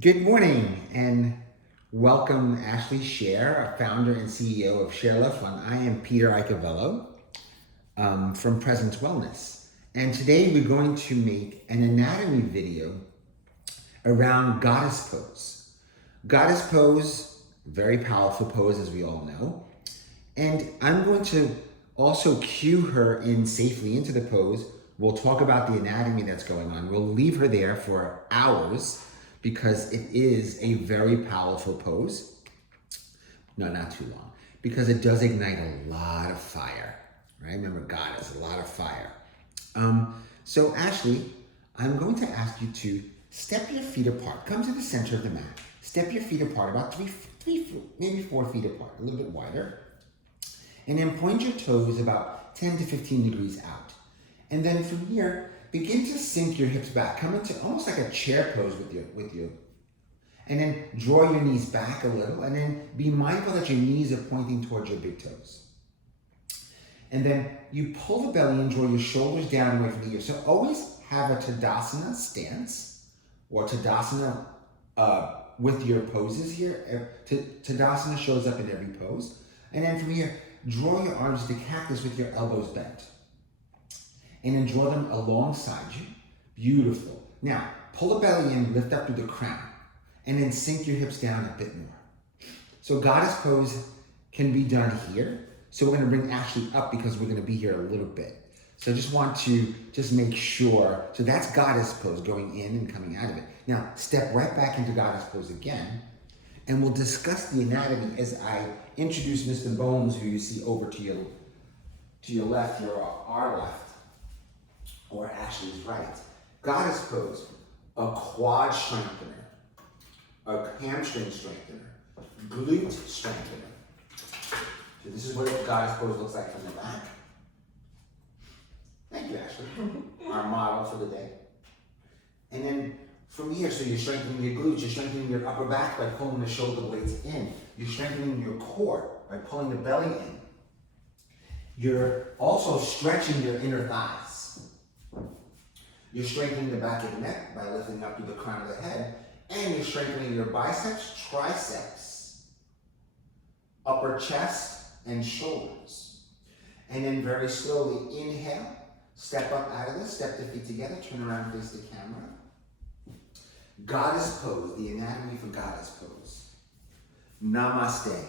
Good morning and welcome Ashley Scher, a founder and CEO of Share Love Fun. I am Peter Icavello from Presence Wellness. And today we're going to make an anatomy video around goddess pose. Goddess pose, very powerful pose as we all know. And I'm going to also cue her in safely into the pose. We'll talk about the anatomy that's going on. We'll leave her there for hours because it is a very powerful pose. No, not too long. Because it does ignite a lot of fire, right? Remember, goddess, a lot of fire. So Ashley, I'm going to ask you to step your feet apart. Come to the center of the mat. Step your feet apart, about three, maybe 4 feet apart, a little bit wider. And then point your toes about 10 to 15 degrees out. And then from here, begin to sink your hips back. Come into almost like a chair pose with you. And then draw your knees back a little, and then be mindful that your knees are pointing towards your big toes. And then you pull the belly and draw your shoulders down away from the ears. So always have a Tadasana stance, or Tadasana with your poses here. Tadasana shows up in every pose. And then from here, draw your arms to cactus with your elbows bent. And then draw them alongside you. Beautiful. Now, pull the belly in, lift up to the crown. And then sink your hips down a bit more. So goddess pose can be done here. So we're going to bring Ashley up because we're going to be here a little bit. So I just want to make sure. So that's goddess pose, going in and coming out of it. Now, step right back into goddess pose again. And we'll discuss the anatomy as I introduce Mr. Bones, who you see over to your left, our left, or Ashley's right. Goddess pose, a quad strengthener, a hamstring strengthener, glute strengthener. So this is what goddess pose looks like from the back. Thank you, Ashley. Our model for the day. And then from here, so you're strengthening your glutes, you're strengthening your upper back by pulling the shoulder blades in. You're strengthening your core by pulling the belly in. You're also stretching your inner thighs. You're strengthening the back of the neck by lifting up to the crown of the head. And you're strengthening your biceps, triceps, upper chest, and shoulders. And then very slowly inhale, step up out of this, step the feet together, turn around and face the camera. Goddess pose, the anatomy for goddess pose. Namaste.